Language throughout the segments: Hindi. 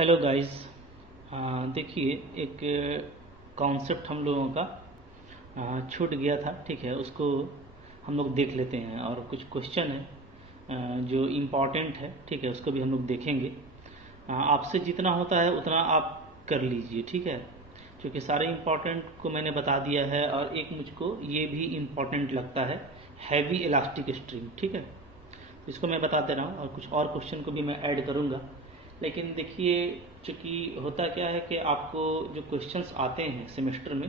Hello guys. देखिए, एक कॉन्सेप्ट हम लोगों का छूट गया था। ठीक है, उसको हम लोग देख लेते हैं और कुछ क्वेश्चन है जो इम्पोर्टेंट है। ठीक है, उसको भी हम लोग देखेंगे। आपसे जितना होता है उतना आप कर लीजिए। ठीक है, क्योंकि सारे इम्पोर्टेंट को मैंने बता दिया है और एक मुझको ये भी इम्पोर्टेंट लगता है, हैवी इलास्टिक स्ट्रिंग। ठीक है, तो इसको मैं बता दे रहा हूँ और कुछ और क्वेश्चन को भी मैं ऐड करूँगा। लेकिन देखिए, चूँकि होता क्या है कि आपको जो क्वेश्चंस आते हैं सेमेस्टर में,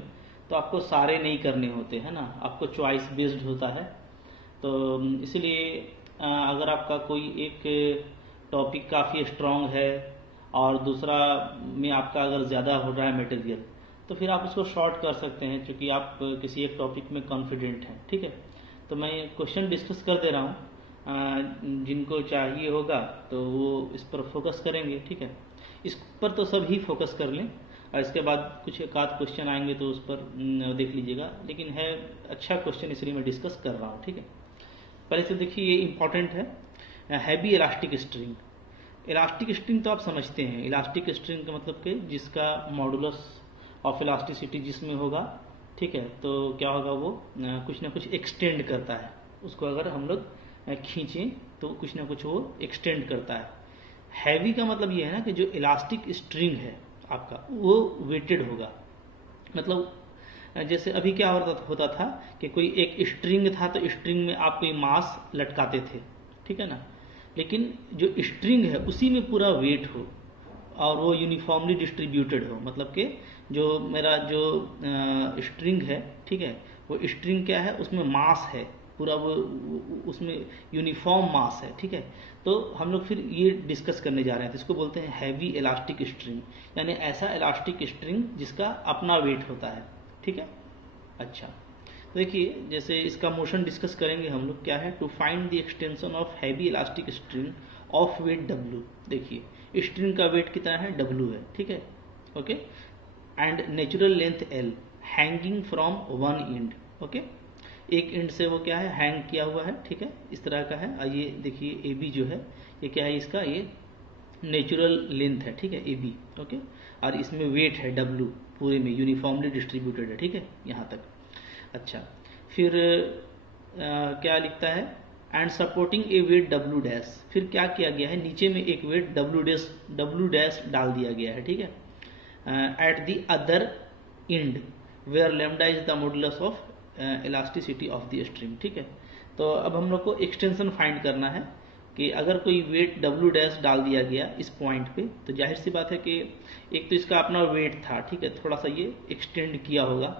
तो आपको सारे नहीं करने होते हैं ना, आपको चॉइस बेस्ड होता है। तो इसलिए अगर आपका कोई एक टॉपिक काफ़ी स्ट्रॉन्ग है और दूसरा में आपका अगर ज़्यादा हो रहा है मटेरियल, तो फिर आप उसको शॉर्ट कर सकते हैं, क्योंकि आप किसी एक टॉपिक में कॉन्फिडेंट हैं। ठीक है, तो मैं क्वेश्चन डिस्कस कर दे रहा हूँ। जिनको चाहिए होगा तो वो इस पर फोकस करेंगे। ठीक है, इस पर तो सभी फोकस कर लें और इसके बाद कुछ एक आध क्वेश्चन आएंगे तो उस पर देख लीजिएगा। लेकिन है अच्छा क्वेश्चन, इसलिए मैं डिस्कस कर रहा हूँ। ठीक है, पहले से देखिए, ये इंपॉर्टेंट है, heavy elastic string. Elastic string तो आप समझते हैं, इलास्टिक स्ट्रिंग का मतलब कि जिसका मॉडुलस ऑफ इलास्टिसिटी जिसमें होगा। ठीक है, तो क्या होगा, वो कुछ ना कुछ एक्सटेंड करता है। उसको अगर हम लोग खींचें तो कुछ ना कुछ वो एक्सटेंड करता है। हैवी का मतलब ये है ना कि जो इलास्टिक स्ट्रिंग है आपका, वो वेटेड होगा। मतलब जैसे अभी क्या होता था कि कोई एक स्ट्रिंग था, तो स्ट्रिंग में आप कोई मास लटकाते थे। ठीक है ना, लेकिन जो स्ट्रिंग है उसी में पूरा वेट हो और वो यूनिफॉर्मली डिस्ट्रीब्यूटेड हो। मतलब कि जो मेरा जो स्ट्रिंग है, ठीक है, वो स्ट्रिंग क्या है, उसमें मास है पूरा, वो उसमें यूनिफॉर्म मास है। ठीक है, तो हम लोग फिर ये डिस्कस करने जा रहे हैं, तो इसको बोलते हैं हैवी इलास्टिक स्ट्रिंग, यानी ऐसा इलास्टिक स्ट्रिंग जिसका अपना वेट होता है। ठीक है, अच्छा, तो देखिए, जैसे इसका मोशन डिस्कस करेंगे हम लोग। क्या है, to find the extension of heavy elastic string of weight W। देखिए, स्ट्रिंग का वेट कितना है, W है। ठीक है, okay, and natural length L hanging from one end. Okay, एक एंड से वो क्या है, हैंग किया हुआ है। ठीक है, इस तरह का है। और ये देखिए AB जो है, ये क्या है, इसका ये नेचुरल लेंथ है। ठीक है, AB। ओके, और इसमें वेट है W, पूरे में यूनिफॉर्मली डिस्ट्रीब्यूटेड है। ठीक है, यहाँ तक। अच्छा, फिर क्या लिखता है, and supporting a weight W dash. फिर क्या किया गया है, नीचे में एक वेट W डैश डाल दिया गया है। ठीक है, at the other end where lambda is the modulus of elasticity of the string. ठीक है, तो अब हम लोग को एक्सटेंशन फाइंड करना है कि अगर कोई वेट W डैश डाल दिया गया इस पॉइंट पे, तो जाहिर सी बात है कि एक तो इसका अपना वेट था। ठीक है, थोड़ा सा ये एक्सटेंड किया होगा,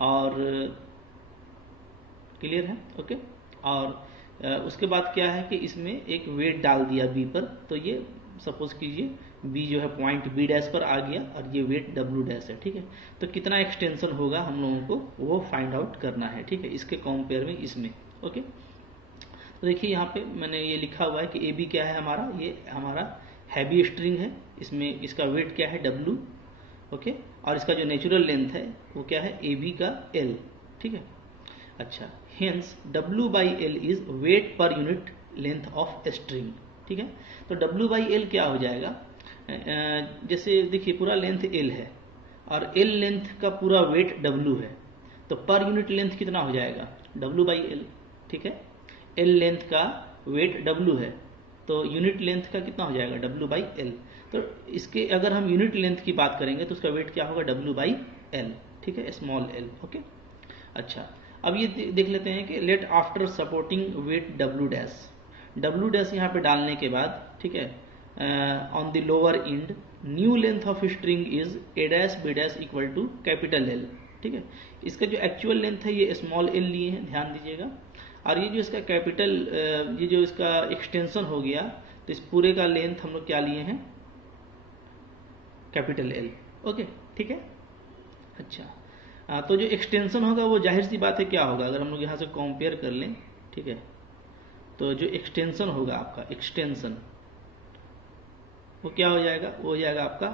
और क्लियर है। ओके, और उसके बाद क्या है कि इसमें एक वेट डाल दिया B पर, तो ये सपोज कीजिए B जो है पॉइंट B डैश पर आ गया और ये वेट W डैश है। ठीक है, तो कितना एक्सटेंशन होगा हम लोगों को वो फाइंड आउट करना है। ठीक है, इसके कंपेयर में इसमें। ओके, तो देखिए, यहाँ पे मैंने ये लिखा हुआ है कि AB क्या है हमारा, ये हमारा हैवी स्ट्रिंग है, इसमें इसका वेट क्या है, W। ओके, और इसका जो नेचुरल लेंथ है वो क्या है, AB का L। ठीक है, अच्छा, hence W by L is weight per unit length of string. ठीक है, तो W बाई L क्या हो जाएगा, जैसे देखिए पूरा लेंथ L है और L लेंथ का पूरा वेट W है, तो पर यूनिट लेंथ कितना हो जाएगा, W बाई L। ठीक है, L लेंथ का वेट W है, तो यूनिट लेंथ का कितना हो जाएगा, W बाई L। तो इसके अगर हम यूनिट लेंथ की बात करेंगे तो उसका वेट क्या होगा, W बाई L। ठीक है, स्मॉल l। ओके, अच्छा, अब ये देख लेते हैं कि let after supporting weight W dash यहाँ पे डालने के बाद, ठीक है, on the lower end new length of string is A dash B dash equal to capital L। ठीक है, इसका जो एक्चुअल लेंथ है ये स्मॉल l लिए हैं, ध्यान दीजिएगा। और ये जो इसका कैपिटल, ये जो इसका एक्सटेंशन हो गया, तो इस पूरे का लेंथ हम लोग क्या लिए हैं, कैपिटल L। ओके, ठीक है, अच्छा, तो जो एक्सटेंशन होगा वो जाहिर सी बात है क्या होगा, अगर हम लोग यहाँ से कंपेयर कर लें। ठीक है, तो जो एक्सटेंशन होगा आपका, एक्सटेंशन वो क्या हो जाएगा, वो हो जाएगा आपका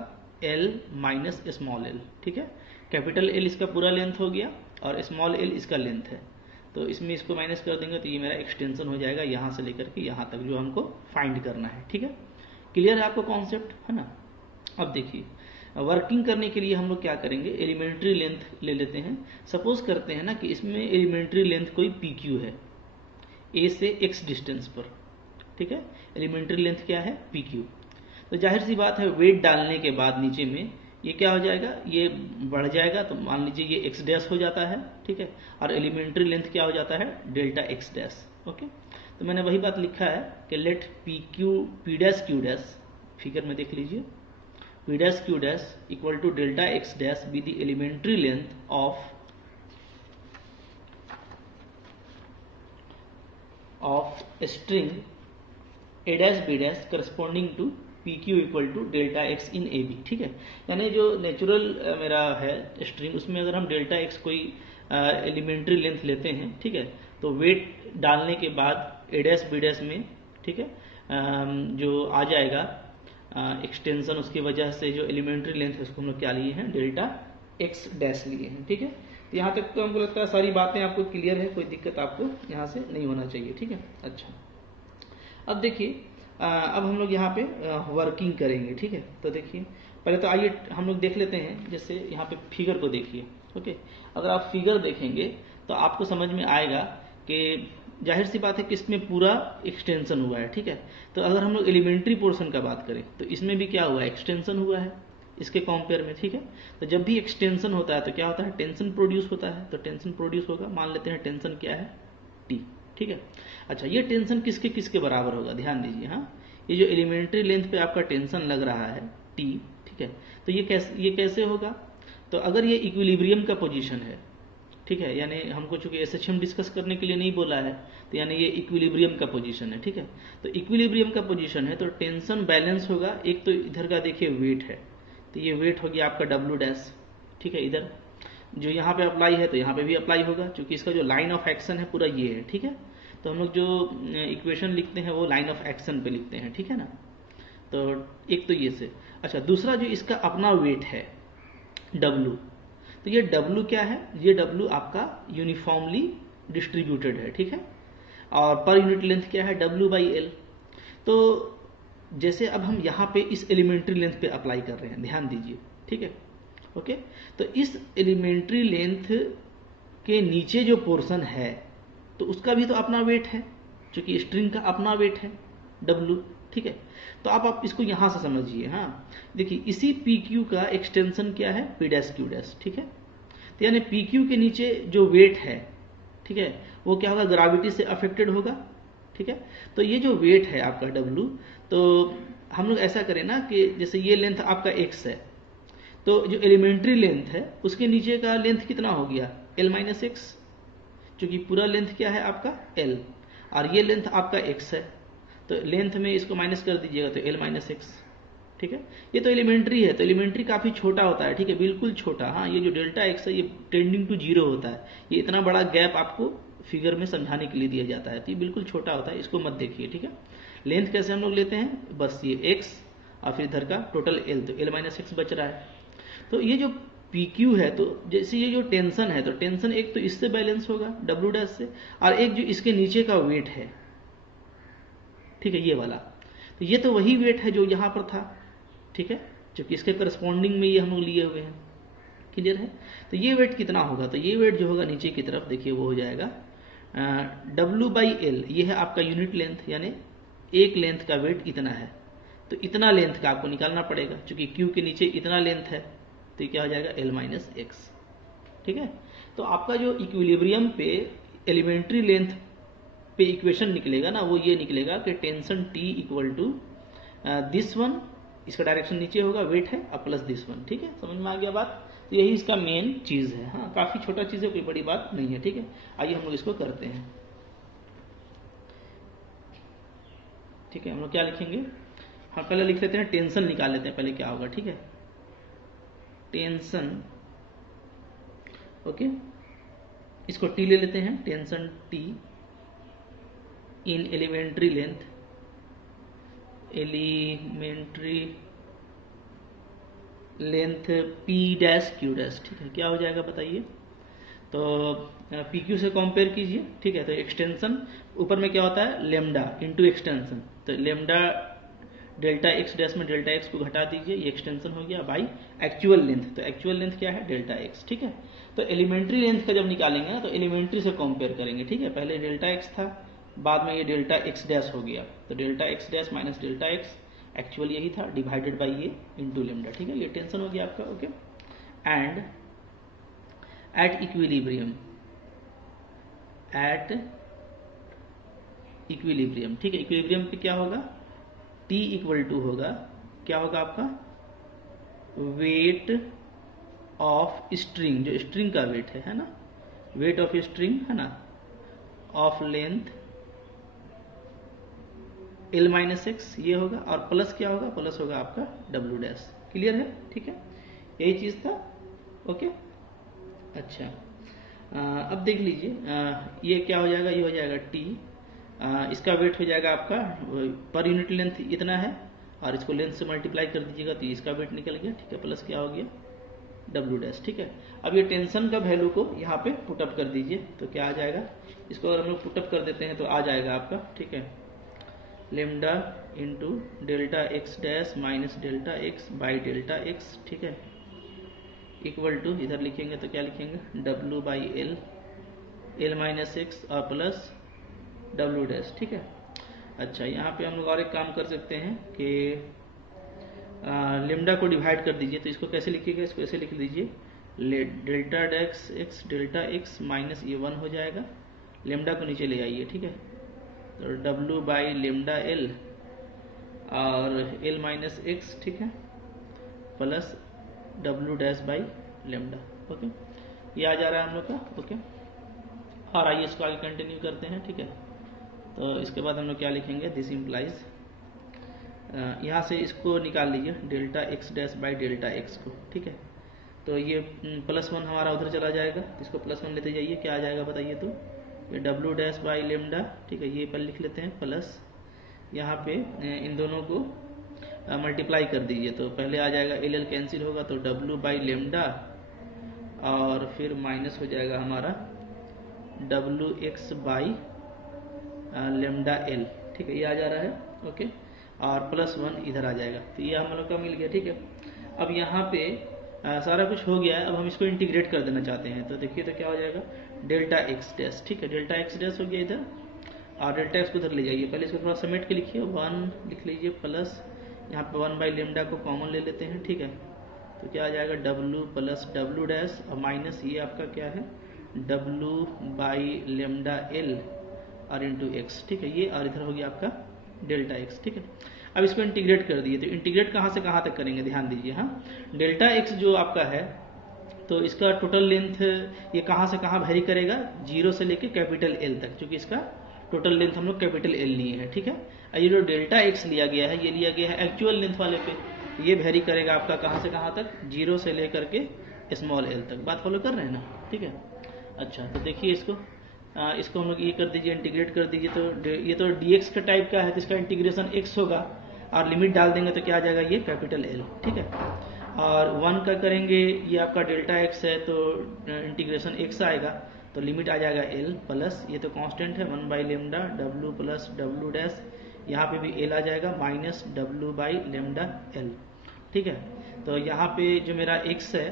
L माइनस स्मॉल l। ठीक है, कैपिटल L इसका पूरा लेंथ हो गया और स्मॉल l इसका लेंथ है, तो इसमें इसको माइनस कर देंगे तो ये मेरा एक्सटेंशन हो जाएगा यहाँ से लेकर के यहाँ तक, जो हमको फाइंड करना है। ठीक है, क्लियर है आपको कॉन्सेप्ट, है ना। अब देखिए, वर्किंग करने के लिए हम लोग क्या करेंगे, एलिमेंट्री लेंथ ले लेते हैं। सपोज करते हैं ना कि इसमें एलिमेंट्री लेंथ कोई पी क्यू है ए से एक्स डिस्टेंस पर, ठीक है। एलिमेंट्री लेंथ क्या है, पी क्यू। तो जाहिर सी बात है वेट डालने के बाद नीचे में ये क्या हो जाएगा, ये बढ़ जाएगा। तो मान लीजिए ये एक्स डैश हो जाता है, ठीक है। और एलिमेंट्री लेंथ क्या हो जाता है, डेल्टा एक्स डैश। ओके, तो मैंने वही बात लिखा है कि let P dash Q dash, figure में देख लीजिए, P dash Q dash equal to delta X dash be the elementary length of string A dash B dash corresponding to P Q equal to delta X in A B, ठीक है। यानी जो नेचुरल मेरा है स्ट्रिंग, उसमें अगर हम डेल्टा एक्स कोई एलिमेंट्री लेंथ लेते हैं, ठीक है, तो वेट डालने के बाद ए डैश बी डैश में, ठीक है, जो आ जाएगा एक्सटेंशन, उसकी वजह से जो एलिमेंट्री लेंथ है उसको हम लोग क्या लिए हैं, डेल्टा एक्स डैश लिए हैं, ठीक है। तो यहाँ तक तो हमको लगता है सारी बातें आपको क्लियर है, कोई दिक्कत आपको यहाँ से नहीं होना चाहिए, ठीक है। अच्छा, अब देखिए, अब हम लोग यहाँ पे वर्किंग करेंगे, ठीक है। तो देखिए, पहले तो आइए हम लोग देख लेते हैं, जैसे यहाँ पे फिगर को देखिए। ओके, अगर आप फिगर देखेंगे तो आपको समझ में आएगा कि जाहिर सी बात है कि इसमें पूरा एक्सटेंशन हुआ है, ठीक है। तो अगर हम लोग एलिमेंट्री पोर्शन का बात करें तो इसमें भी क्या हुआ है, एक्सटेंशन हुआ है इसके कंपेयर में, ठीक है। तो जब भी एक्सटेंशन होता है तो क्या होता है, टेंशन प्रोड्यूस होता है। तो टेंशन प्रोड्यूस होगा, मान लेते हैं टेंशन क्या है, टी, ठीक है। अच्छा, ये टेंशन किसके किसके बराबर होगा, ध्यान दीजिए। हाँ, ये जो एलिमेंट्री लेंथ पे आपका टेंशन लग रहा है टी, ठीक है, तो ये कैसे होगा, तो अगर ये इक्विलिब्रियम का पोजीशन है, ठीक है, यानी हमको चूंकि एसएचएम डिस्कस करने के लिए नहीं बोला है, तो यानी ये इक्विलिब्रियम का पोजीशन है, ठीक है। तो इक्विलिब्रियम का पोजीशन है तो टेंशन बैलेंस होगा। एक तो इधर का देखिए वेट है, तो ये वेट हो गया आपका डब्ल्यू डैश, ठीक है। इधर जो यहाँ पे अप्लाई है तो यहाँ पे भी अप्लाई होगा, क्योंकि इसका जो लाइन ऑफ एक्शन है पूरा ये है, ठीक है। तो हम लोग जो इक्वेशन लिखते हैं वो लाइन ऑफ एक्शन पे लिखते हैं, ठीक है ना। तो एक तो ये से, अच्छा, दूसरा जो इसका अपना वेट है W, तो ये W क्या है, ये W आपका यूनिफॉर्मली डिस्ट्रीब्यूटेड है, ठीक है। और पर यूनिट लेंथ क्या है, W/L। तो जैसे अब हम यहाँ पे इस एलिमेंट्री लेंथ पे अप्लाई कर रहे हैं, ध्यान दीजिए, ठीक है। ओके, तो इस एलिमेंट्री लेंथ के नीचे जो पोर्शन है तो उसका भी तो अपना वेट है, क्योंकि स्ट्रिंग का अपना वेट है W, ठीक है। तो आप इसको यहां से समझिए। हाँ, देखिए, इसी PQ का एक्सटेंशन क्या है, P डैश Q डैश, ठीक है। तो यानी PQ के नीचे जो वेट है, ठीक है, वो क्या होगा, ग्रेविटी से अफेक्टेड होगा, ठीक है। तो ये जो वेट है आपका W, तो हम लोग ऐसा करें ना कि जैसे ये लेंथ आपका x है, तो जो एलिमेंट्री लेंथ है उसके नीचे का लेंथ कितना हो गया, L-x, क्योंकि पूरा लेंथ क्या है आपका L, और ये लेंथ आपका x है, तो लेंथ में इसको माइनस कर दीजिएगा तो L-x, ठीक है। ये तो एलिमेंट्री है, तो एलिमेंट्री काफी छोटा होता है, ठीक है, बिल्कुल छोटा। हाँ, ये जो डेल्टा x है ये टेंडिंग टू 0 होता है। ये इतना बड़ा गैप आपको फिगर में समझाने के लिए दिया जाता है, तो ये बिल्कुल छोटा होता है, इसको मत देखिए, ठीक है। लेंथ कैसे हम लोग लेते हैं, बस ये x और फिर इधर का टोटल L, तो L-x बच रहा है। तो ये जो PQ है, तो जैसे ये जो टेंशन है, तो टेंशन एक तो इससे बैलेंस होगा W डैश से, और एक जो इसके नीचे का वेट है, ठीक है, ये वाला, तो ये तो वही वेट है जो यहाँ पर था, ठीक है, क्योंकि इसके करस्पॉन्डिंग में ये हम लोग लिए हुए हैं, क्लियर है। तो ये वेट कितना होगा, तो ये वेट जो होगा नीचे की तरफ देखिए वो हो जाएगा W/L, ये है आपका यूनिट लेंथ, यानी एक लेंथ का वेट इतना है, तो इतना लेंथ का आपको निकालना पड़ेगा, क्योंकि Q के नीचे इतना लेंथ है, तो ये क्या हो जाएगा, L-x, ठीक है। तो आपका जो इक्विलिब्रियम पे एलिमेंट्री लेंथ पे इक्वेशन निकलेगा ना, वो ये निकलेगा कि tension T equal to this one, इसका डायरेक्शन नीचे होगा, वेट है, और प्लस दिस वन, ठीक है। समझ में आ गया बात, तो यही इसका मेन चीज है। हाँ, काफी छोटा चीज है, कोई बड़ी बात नहीं है, ठीक है। आइए हम लोग इसको करते हैं, ठीक है। हम लोग क्या लिखेंगे, हाँ, पहले लिख लेते हैं, टेंशन निकाल लेते हैं पहले क्या होगा, ठीक है। टेंशन, ओके, इसको T ले लेते हैं, tension T in elementary length, elementary length P dash Q dash, ठीक है। क्या हो जाएगा बताइए, तो PQ से कंपेयर कीजिए, ठीक है। तो एक्सटेंशन ऊपर में क्या होता है, लेमडा इंटू एक्सटेंशन, तो लेमडा डेल्टा एक्स डैश में डेल्टा एक्स को घटा दीजिए, ये एक्सटेंशन हो गया बाई एक्चुअल लेंथ। तो एक्चुअल लेंथ क्या है? डेल्टा एक्स, ठीक है। तो एलिमेंट्री लेंथ का जब निकालेंगे ना तो एलिमेंट्री से कंपेयर करेंगे, ठीक है। पहले डेल्टा एक्स था, बाद में ये डेल्टा एक्स डैश हो गया, तो delta X dash minus delta x actual यही था डिवाइडेड बाई ये इंटू लेमडा, ठीक है। ये टेंशन हो गया आपका, okay. And at equilibrium, at equilibrium, ठीक है। इक्विलिब्रियम पे क्या होगा? T इक्वल टू होगा, क्या होगा आपका? वेट ऑफ स्ट्रिंग, जो स्ट्रिंग का वेट है ना, वेट ऑफ स्ट्रिंग है ना, of length L minus x, ये होगा। और प्लस क्या होगा? प्लस होगा आपका W डैश। क्लियर है, ठीक है। यही चीज था, ओके। अच्छा, अब देख लीजिए, ये क्या हो जाएगा? ये हो जाएगा T, इसका वेट हो जाएगा आपका पर यूनिट लेंथ इतना है, और इसको लेंथ से मल्टीप्लाई कर दीजिएगा तो इसका वेट निकल गया, ठीक है। प्लस क्या हो गया? W डैश, ठीक है। अब ये टेंशन का वैल्यू को यहाँ पे पुटअप कर दीजिए, तो क्या आ जाएगा? इसको अगर हम लोग पुटअप कर देते हैं तो आ जाएगा आपका, ठीक है, lambda into delta X dash minus delta x by delta x, ठीक है, इक्वल टू, इधर लिखेंगे तो क्या लिखेंगे? W by L, L minus x और प्लस W डैश, ठीक है। अच्छा, यहाँ पे हम लोग और एक काम कर सकते हैं कि लेमडा को डिवाइड कर दीजिए, तो इसको कैसे लिखिएगा? इसको ऐसे लिख लीजिए, डेल्टा डैक्स एक्स डेल्टा एक्स माइनस ये 1 हो जाएगा, लेमडा को नीचे ले आइए, ठीक है। तो W बाई लेमडा एल और एल माइनस एक्स, ठीक है, plus W dash by lambda, okay. ये आ जा रहा है हम लोग का, ओके। और आइए इसको आगे कंटिन्यू करते हैं, ठीक है। तो इसके बाद हम लोग क्या लिखेंगे? दिस इम्प्लाइज, यहाँ से इसको निकाल लीजिए, delta X dash by delta x को, ठीक है। तो ये +1 हमारा उधर चला जाएगा, इसको +1 लेते जाइए, क्या आ जाएगा बताइए? तो ये W डैश बाई लेमडा, ठीक है, ये पर लिख लेते हैं, प्लस यहाँ पे इन दोनों को मल्टीप्लाई कर दीजिए, तो पहले आ जाएगा एल कैंसिल होगा, तो W बाई लेमडा और फिर माइनस हो जाएगा हमारा W x by lambda L, ठीक है, ये आ जा रहा है, ओके। और +1 इधर आ जाएगा, तो ये हम लोग का मिल गया, ठीक है। अब यहाँ पे सारा कुछ हो गया है, अब हम इसको इंटीग्रेट कर देना चाहते हैं, तो देखिए तो क्या हो जाएगा? डेल्टा एक्स डैश, ठीक है, डेल्टा एक्स डैश हो गया इधर, और डेल्टा एक्स को इधर ले जाइए, पहले इसको थोड़ा समेट के लिखिए, 1 लिख लीजिए, प्लस यहाँ पे 1 बाई लेमडा को कॉमन ले लेते हैं, ठीक है। तो क्या आ जाएगा? W प्लस W डैश और माइनस ये आपका क्या है? W बाई लेमडा एल और इंटू एक्स, ठीक है, ये, और इधर हो गया आपका डेल्टा एक्स, ठीक है। अब इसको इंटीग्रेट कर दिए, तो इंटीग्रेट कहाँ से कहाँ तक करेंगे? ध्यान दीजिए, हाँ, डेल्टा एक्स जो आपका है, तो इसका टोटल लेंथ ये कहाँ से कहाँ वेरी करेगा? 0 से लेके कैपिटल L तक, क्योंकि इसका टोटल लेंथ हम लोग कैपिटल L लिए हैं, ठीक है। ये जो डेल्टा एक्स लिया गया है, ये लिया गया है एक्चुअल लेंथ वाले पे, ये वेरी करेगा आपका कहाँ से कहाँ तक? 0 से लेकर के स्मॉल l तक। बात फॉलो कर रहे हैं ना, ठीक है। अच्छा, तो देखिए इसको हम लोग ये कर दीजिए, इंटीग्रेट कर दीजिए, तो ये तो dx का टाइप का है, तो इसका इंटीग्रेशन x होगा, और लिमिट डाल देंगे तो क्या आ जाएगा? ये कैपिटल L, ठीक है। और 1 का करेंगे, ये आपका डेल्टा x है, तो इंटीग्रेशन x आएगा, तो लिमिट आ जाएगा L प्लस, ये तो कांस्टेंट है, 1 by lambda W plus W dash, यहाँ पे भी L आ जाएगा, minus W by lambda L, ठीक है। तो यहाँ पे जो मेरा x है,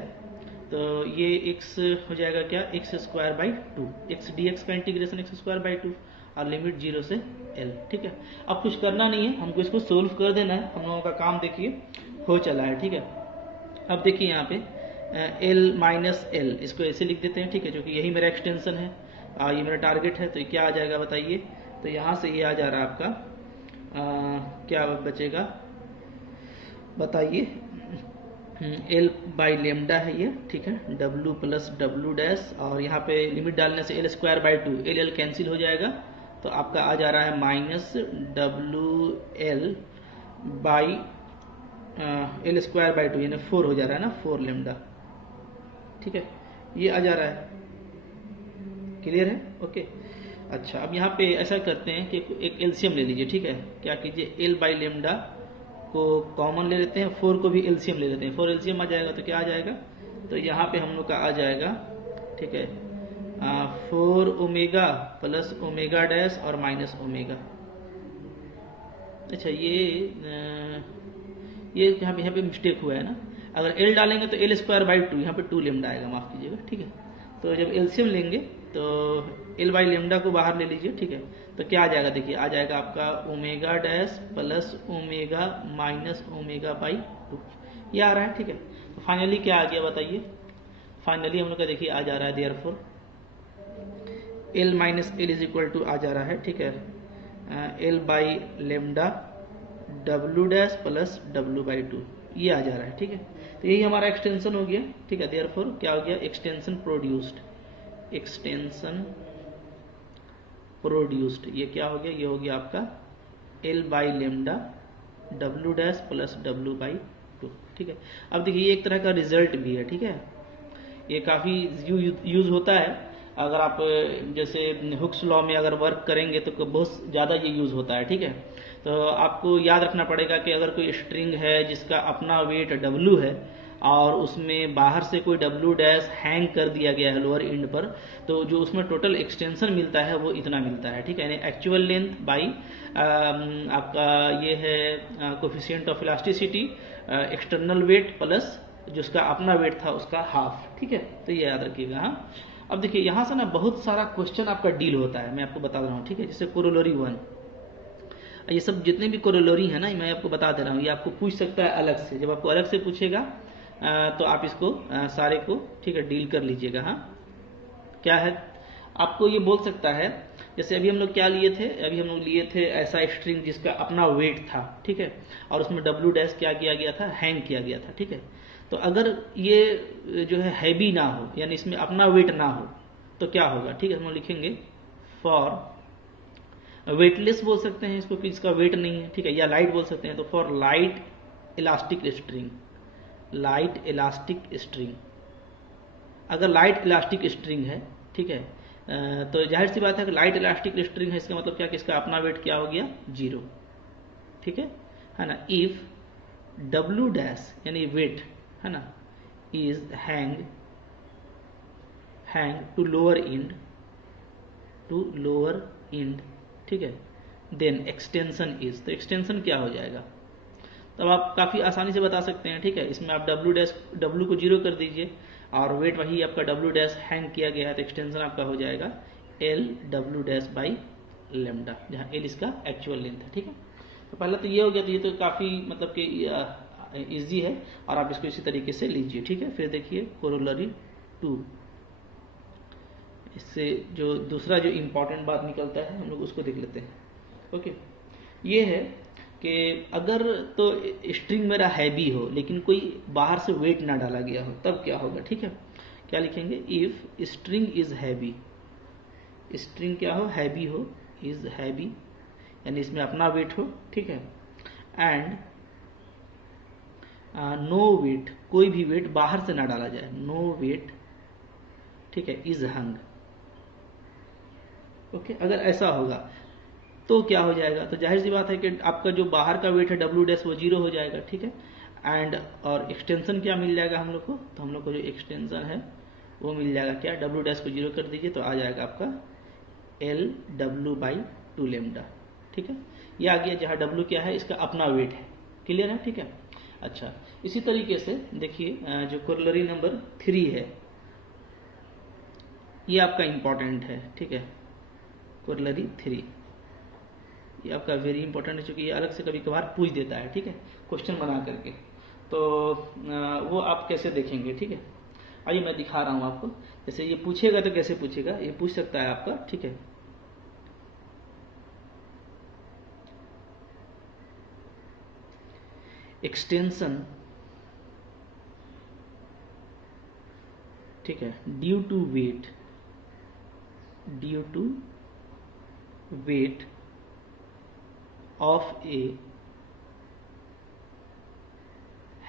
तो ये x हो जाएगा क्या? x square by 2, x dx का इंटीग्रेशन x स्क्वायर बाई 2, और लिमिट 0 से L, ठीक है। अब कुछ करना नहीं है, हमको इसको सोल्व कर देना है, हम लोगों का काम देखिए हो चला है, ठीक है। अब देखिए यहाँ पे L माइनस L, इसको ऐसे लिख देते हैं, ठीक है, क्योंकि यही मेरा एक्सटेंशन है और ये मेरा टारगेट है, तो क्या आ जाएगा बताइए? तो यहाँ से ये आ जा रहा है आपका क्या बचेगा बताइए? L बाई लेमडा है ये, ठीक है, W प्लस W डैश, और यहाँ पे लिमिट डालने से L square by 2, L cancel हो जाएगा, तो आपका आ जा रहा है minus WL by L square by 2, यानी 4 हो जा रहा है ना, 4 लेमडा, ठीक है, ये आ जा रहा है। क्लियर है, ओके। अच्छा, अब यहाँ पे ऐसा करते हैं कि एक एलसीएम ले लीजिए, ठीक है। क्या कीजिए? L बाई लेमडा को कॉमन ले लेते हैं, 4 को भी एलसीएम ले लेते हैं, 4 एलसीएम आ जाएगा तो क्या आ जाएगा? तो यहाँ पे हम लोग का आ जाएगा, ठीक है, 4 ओमेगा प्लस ओमेगा डैश और माइनस ओमेगा, अच्छा ये यहाँ पे मिस्टेक हुआ है ना। अगर एल डालेंगे तो एल स्क्वायर बाई टू, यहाँ पे 2 लेमडा आएगा, माफ कीजिएगा, ठीक है। तो जब एलसीएम लेंगे तो एल बाई लेमडा को बाहर ले लीजिए, ठीक है। तो क्या आ जाएगा, देखिए आ जाएगा आपका omega dash plus omega minus omega by 2, ये आ रहा है, ठीक है। तो फाइनली क्या आ गया बताइए, फाइनली हम लोग का देखिए आ जा रहा है therefore L minus L is equal to आ जा रहा है, ठीक है, L by lambda W dash plus W by 2, ये आ जा रहा है, ठीक है। तो यही हमारा एक्सटेंशन हो गया, ठीक है। देयरफॉर क्या हो गया, एक्सटेंशन प्रोड्यूस्ड, एक्सटेंशन प्रोड्यूस्ड, ये क्या हो गया, ये हो गया आपका L by lambda W dash plus W by 2, ठीक है। अब देखिए ये एक तरह का रिजल्ट भी है, ठीक है। ये काफ़ी यूज होता है, अगर आप जैसे हुक्स लॉ में अगर वर्क करेंगे तो बहुत ज़्यादा ये यूज होता है, ठीक है। तो आपको याद रखना पड़ेगा कि अगर कोई स्ट्रिंग है जिसका अपना वेट W है और उसमें बाहर से कोई W डैश हैंग कर दिया गया है लोअर एंड पर, तो जो उसमें टोटल एक्सटेंशन मिलता है वो इतना मिलता है, ठीक है। यानी एक्चुअल लेंथ बाई आपका ये है coefficient of elasticity, external weight plus जो उसका अपना वेट था उसका हाफ, ठीक है। तो ये याद रखिएगा। हाँ, अब देखिए यहाँ से ना बहुत सारा क्वेश्चन आपका डील होता है, मैं आपको बता रहा हूँ, ठीक है। जैसे कोरोलरी 1, ये सब जितने भी कोरोलरी है ना मैं आपको बता दे रहा हूँ, ये आपको पूछ सकता है अलग से। जब आपको अलग से पूछेगा तो आप इसको सारे को, ठीक है, डील कर लीजिएगा। हाँ, क्या है, आपको ये बोल सकता है, जैसे अभी हम लोग क्या लिए थे, अभी हम लोग लिए थे ऐसा स्ट्रिंग जिसका अपना वेट था, ठीक है, और उसमें W डैश क्या किया गया था, हैंग किया गया था, ठीक है। तो अगर ये जो है हैवी ना हो, यानी इसमें अपना वेट ना हो, तो क्या होगा, ठीक है। हम लोग लिखेंगे फॉर वेटलेस बोल सकते हैं इसको कि इसका वेट नहीं है, ठीक है, या लाइट बोल सकते हैं। तो for light elastic string, light elastic string, अगर लाइट इलास्टिक स्ट्रिंग है, ठीक है, तो जाहिर सी बात है कि लाइट इलास्टिक स्ट्रिंग है, इसका मतलब क्या कि इसका अपना वेट क्या हो गया, 0, ठीक है ना। इफ W डैश यानी वेट है ना is hang to lower end, ठीक है, देन एक्सटेंशन इज, तो एक्सटेंशन क्या हो जाएगा, तब आप काफ़ी आसानी से बता सकते हैं, ठीक है। इसमें आप W को 0 कर दीजिए और वेट वही आपका W डैश हैंग किया गया है, तो एक्सटेंशन आपका हो जाएगा L W dash by lambda, जहाँ L इसका एक्चुअल लेंथ है, ठीक है। तो पहला तो ये हो गया, तो ये तो काफ़ी मतलब कि ईजी है और आप इसको इसी तरीके से लीजिए, ठीक है। फिर देखिए कोरोलरी 2, इससे जो दूसरा जो इम्पोर्टेंट बात निकलता है हम लोग उसको देख लेते हैं। ओके, ये है कि अगर तो स्ट्रिंग मेरा हैवी हो लेकिन कोई बाहर से वेट ना डाला गया हो, तब क्या होगा, ठीक है। क्या लिखेंगे, if string is heavy, string क्या हो, हैवी हो, इज हैवी यानी इसमें अपना वेट हो, ठीक है, एंड नो वेट, कोई भी वेट बाहर से ना डाला जाए, नो वेट, ठीक है, इज हंग, ओके। अगर ऐसा होगा तो क्या हो जाएगा, तो जाहिर सी बात है कि आपका जो बाहर का वेट है W डैश वो 0 हो जाएगा, ठीक है। एंड और एक्सटेंशन क्या मिल जाएगा हम लोग को, तो हम लोग को जो एक्सटेंशन है वो मिल जाएगा क्या, W डैश को 0 कर दीजिए तो आ जाएगा आपका L W बाई 2 लेमडा, ठीक है। ये आ गया जहाँ W क्या है, इसका अपना वेट है, क्लियर है, ठीक है। अच्छा, इसी तरीके से देखिए जो कोरोलरी नंबर 3 है, ये आपका इंपॉर्टेंट है, ठीक है। कोरोलरी 3 ये आपका वेरी इंपॉर्टेंट है, चूंकि ये अलग से कभी कभार पूछ देता है, ठीक है, क्वेश्चन बना करके। तो वो आप कैसे देखेंगे, ठीक है। आइए मैं दिखा रहा हूँ आपको, जैसे ये पूछेगा तो कैसे पूछेगा, ये पूछ सकता है आपका, ठीक है। एक्सटेंशन, ठीक है, due to weight of a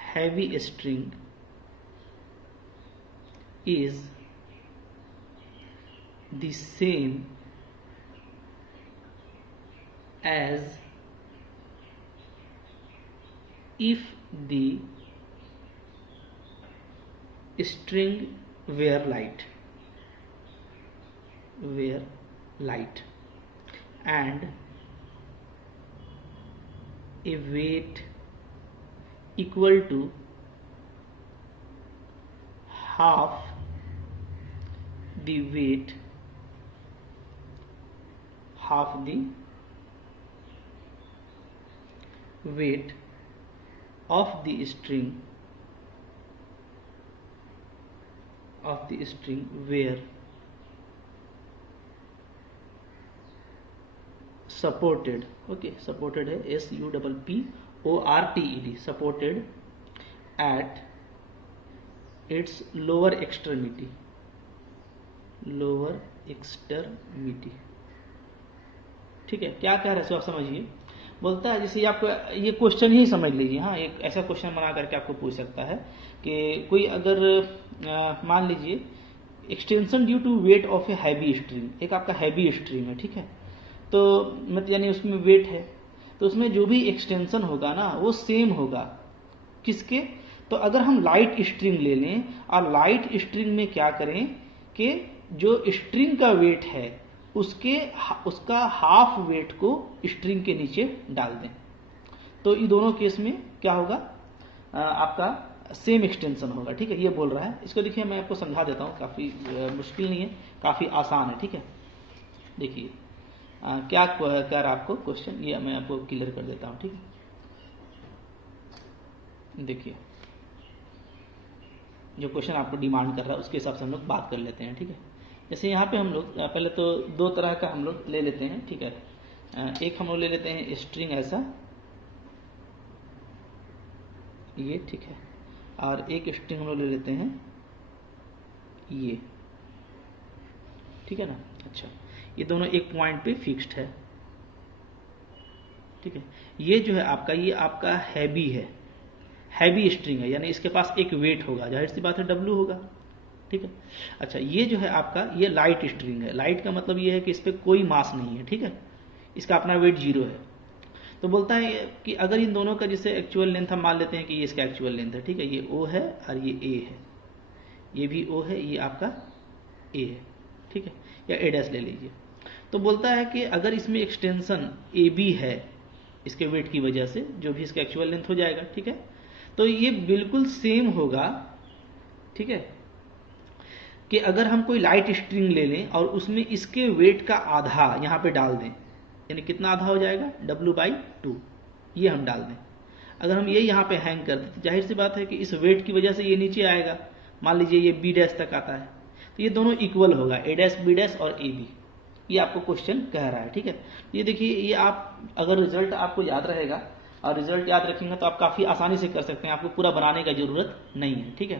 heavy string is the same as if the string were light and a weight equal to half the weight of the string where supported, okay, supported है SUPPORTED, supported at its lower extremity, ठीक है। क्या कह रहे हैं आप समझिए। बोलता है जैसे आपको ये क्वेश्चन ही समझ लीजिए, हाँ, एक ऐसा क्वेश्चन बना करके आपको पूछ सकता है कि कोई अगर मान लीजिए extension due to weight of a heavy string, एक आपका हैवी स्ट्रिंग है, ठीक है, तो मतलब यानी उसमें वेट है, तो उसमें जो भी एक्सटेंशन होगा ना वो सेम होगा किसके, तो अगर हम लाइट स्ट्रिंग ले लें और लाइट स्ट्रिंग में क्या करें कि जो स्ट्रिंग का वेट है उसका हाफ वेट को स्ट्रिंग के नीचे डाल दें, तो ये दोनों केस में क्या होगा, आपका सेम एक्सटेंशन होगा, ठीक है, ये बोल रहा है। इसको देखिए मैं आपको समझा देता हूँ, काफी मुश्किल नहीं है, काफी आसान है, ठीक है। देखिए क्या कह रहा आपको क्वेश्चन, ये मैं आपको क्लियर कर देता हूँ, ठीक है। देखिए जो क्वेश्चन आपको डिमांड कर रहा है उसके हिसाब से हम लोग बात कर लेते हैं, ठीक है। जैसे यहाँ पे हम लोग पहले तो दो तरह का हम लोग ले लेते हैं, ठीक है। एक हम लोग ले लेते हैं स्ट्रिंग ऐसा, ये, ठीक है, और एक स्ट्रिंग हम लोग ले लेते हैं ये, ठीक है ना। अच्छा, ये दोनों एक पॉइंट पे फिक्स्ड है, ठीक है। ये जो है आपका, ये आपका हैवी है, हैवी स्ट्रिंग है, यानी इसके पास एक वेट होगा, जाहिर सी बात है W होगा, ठीक है। अच्छा, ये जो है आपका ये लाइट स्ट्रिंग है, लाइट का मतलब ये है कि इस पर कोई मास नहीं है, ठीक है, इसका अपना वेट 0 है। तो बोलता है कि अगर इन दोनों का जैसे एक्चुअल लेंथ हम मान लेते हैं कि ये इसका एक्चुअल लेंथ है, ठीक है, ये O है और ये A है, ये भी O है, ये आपका A है, ठीक है, या A' ले लीजिए। तो बोलता है कि अगर इसमें एक्सटेंशन AB है इसके वेट की वजह से, जो भी इसका एक्चुअल लेंथ हो जाएगा, ठीक है, तो ये बिल्कुल सेम होगा, ठीक है, कि अगर हम कोई लाइट स्ट्रिंग ले लें और उसमें इसके वेट का आधा यहां पे डाल दें, यानी कितना आधा हो जाएगा, W/2, ये हम डाल दें। अगर हम ये यहाँ पे हैंग कर दें तो जाहिर सी बात है कि इस वेट की वजह से ये नीचे आएगा, मान लीजिए ये B' तक आता है, तो ये दोनों इक्वल होगा, A', B' और AB, ये आपको क्वेश्चन कह रहा है, ठीक है। ये देखिए, ये आप अगर रिजल्ट आपको याद रहेगा और रिजल्ट याद रखेंगे तो आप काफी आसानी से कर सकते हैं, आपको पूरा बनाने का जरूरत नहीं है, ठीक है।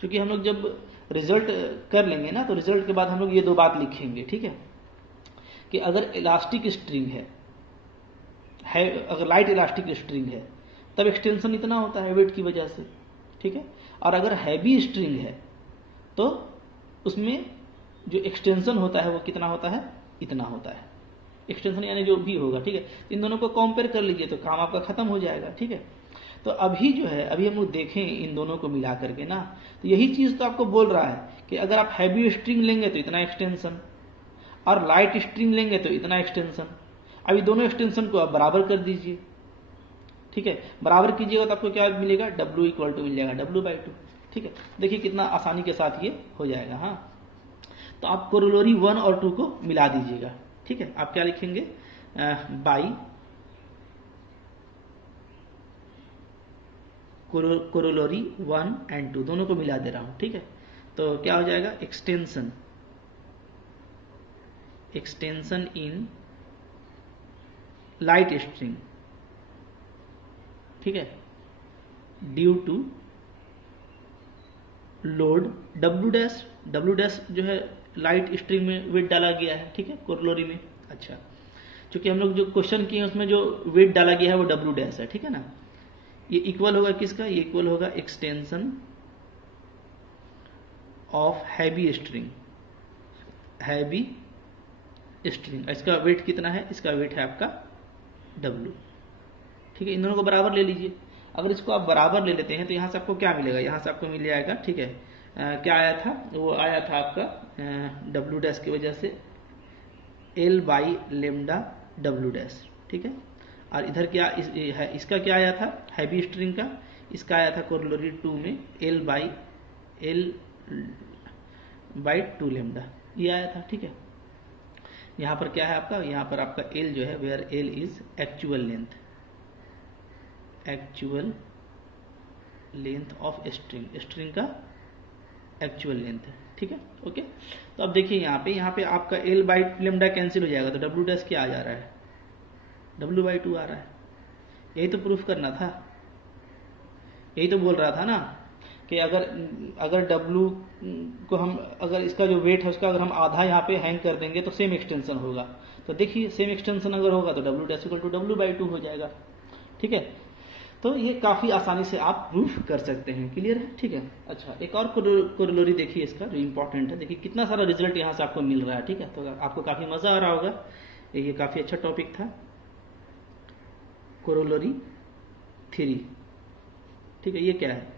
क्योंकि हम लोग जब रिजल्ट कर लेंगे ना तो रिजल्ट के बाद हम लोग ये दो बात लिखेंगे, ठीक है, कि अगर इलास्टिक स्ट्रिंग है, अगर लाइट इलास्टिक स्ट्रिंग है तब एक्सटेंशन इतना होता है वेट की वजह से, ठीक है, और अगर हैवी स्ट्रिंग है तो उसमें जो एक्सटेंशन होता है वो कितना होता है, इतना होता है एक्सटेंशन, यानी जो भी होगा, ठीक है। इन दोनों को कंपेयर कर लीजिए तो काम आपका खत्म हो जाएगा, ठीक है। तो अभी जो है, अभी हम लोग देखें इन दोनों को मिला करके ना, तो यही चीज तो आपको बोल रहा है कि अगर आप हैवी स्ट्रिंग लेंगे तो इतना एक्सटेंशन और लाइट स्ट्रिंग लेंगे तो इतना एक्सटेंशन। अभी दोनों एक्सटेंशन को आप बराबर कर दीजिए, ठीक है, बराबर कीजिएगा तो आपको क्या मिलेगा, W = मिल जाएगा W/2, ठीक है। देखिए कितना आसानी के साथ ये हो जाएगा। हाँ, तो आप कोरोलरी 1 और 2 को मिला दीजिएगा, ठीक है। आप क्या लिखेंगे, बाई कोरोलरी 1 और 2 दोनों को मिला दे रहा हूं, ठीक है। तो क्या हो जाएगा, एक्सटेंशन इन लाइट स्ट्रिंग, ठीक है, ड्यू टू लोड W' जो है लाइट स्ट्रिंग में वेट डाला गया है, ठीक है, कोरोलरी में। अच्छा, क्योंकि हम लोग जो क्वेश्चन किए उसमें जो वेट डाला गया है वो W' है, ठीक है ना। ये इक्वल होगा किसका, ये इक्वल होगा एक्सटेंशन ऑफ हैवी स्ट्रिंग, इसका वेट कितना है, इसका वेट है आपका W, ठीक है। इन दोनों को बराबर ले लीजिए। अगर इसको आप बराबर ले लेते हैं तो यहां से आपको क्या मिलेगा, यहां से आपको मिल जाएगा, ठीक है, क्या आया था, वो आया था आपका W' की वजह से L/λ W', ठीक है, और इधर क्या इसका क्या आया था हैवी स्ट्रिंग का, इसका आया था कोरोलरी 2 में L बाई 2 लेमडा, ये आया था। ठीक है, यहाँ पर क्या है आपका, यहाँ पर आपका L जो है where L is actual length of string का एक्चुअल लेंथ है। ठीक है, ओके। तो अब देखिए यहाँ पे आपका L बाई लेमडा कैंसिल हो जाएगा, तो W डैश क्या आ जा रहा है, W बाई 2 आ रहा है। यही तो प्रूफ करना था, यही तो बोल रहा था ना कि अगर W को हम, अगर इसका जो वेट है उसका अगर हम आधा यहाँ पे हैंग कर देंगे तो सेम एक्सटेंशन होगा। तो देखिए सेम एक्सटेंशन अगर होगा तो W dash equal to W by 2 हो जाएगा। ठीक है, तो ये काफी आसानी से आप प्रूफ कर सकते हैं। क्लियर है? ठीक है। अच्छा, एक और कोरोलरी देखिए इसका जो इंपॉर्टेंट है। देखिए कितना सारा रिजल्ट यहाँ से आपको मिल रहा है। ठीक है, तो आपको काफी मजा आ रहा होगा, ये काफी अच्छा टॉपिक था, कोरोलरी 3। ठीक है, ये क्या है,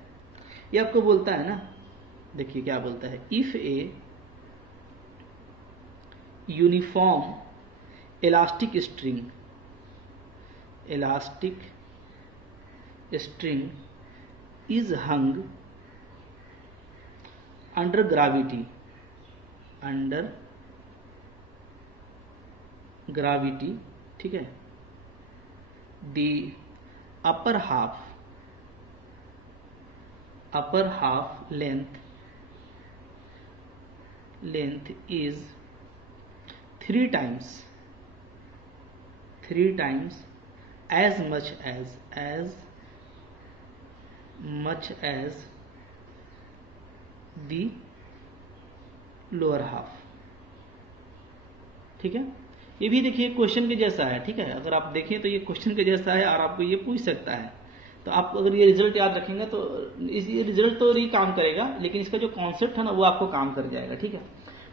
ये आपको बोलता है ना, देखिए क्या बोलता है, if a uniform elastic string is hung under gravity ठीक है, the upper half length is 3 times as much as the lower half। ठीक है, ये भी देखिए क्वेश्चन के जैसा है। ठीक है, अगर आप देखें तो ये क्वेश्चन के जैसा है और आपको ये पूछ सकता है। तो आप अगर ये रिजल्ट याद रखेंगे तो ये रिजल्ट तो नहीं काम करेगा, लेकिन इसका जो कॉन्सेप्ट है ना वो आपको काम कर जाएगा। ठीक है,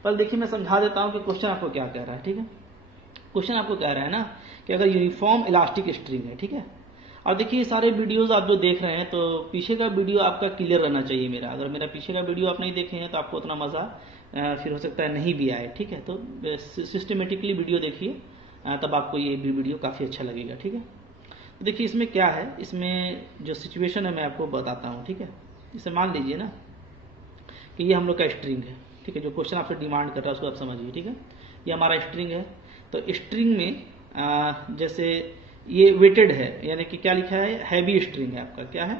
पर देखिए मैं समझा देता हूं कि क्वेश्चन आपको क्या कह रहा है। ठीक है, क्वेश्चन आपको कह रहा है ना कि अगर यूनिफॉर्म इलास्टिक स्ट्रिंग है, ठीक है, और देखिए सारे वीडियोस आप जो देख रहे हैं तो पीछे का वीडियो आपका क्लियर रहना चाहिए मेरा। अगर मेरा पीछे का वीडियो आप नहीं देखे हैं तो आपको उतना मजा फिर हो सकता है नहीं भी आए। ठीक है, तो सिस्टमेटिकली वीडियो देखिए, तब आपको ये वीडियो काफी अच्छा लगेगा। ठीक है, तो देखिए इसमें क्या है, इसमें जो सिचुएशन है मैं आपको बताता हूँ। ठीक है, इसे मान लीजिए ना कि ये हम लोग का स्ट्रिंग है। ठीक है, जो क्वेश्चन आपसे डिमांड कर रहा है उसको आप समझिए। ठीक है, ये हमारा स्ट्रिंग है, तो स्ट्रिंग में जैसे ये वेटेड है, यानी कि क्या लिखा है, हैवी स्ट्रिंग है आपका, क्या है,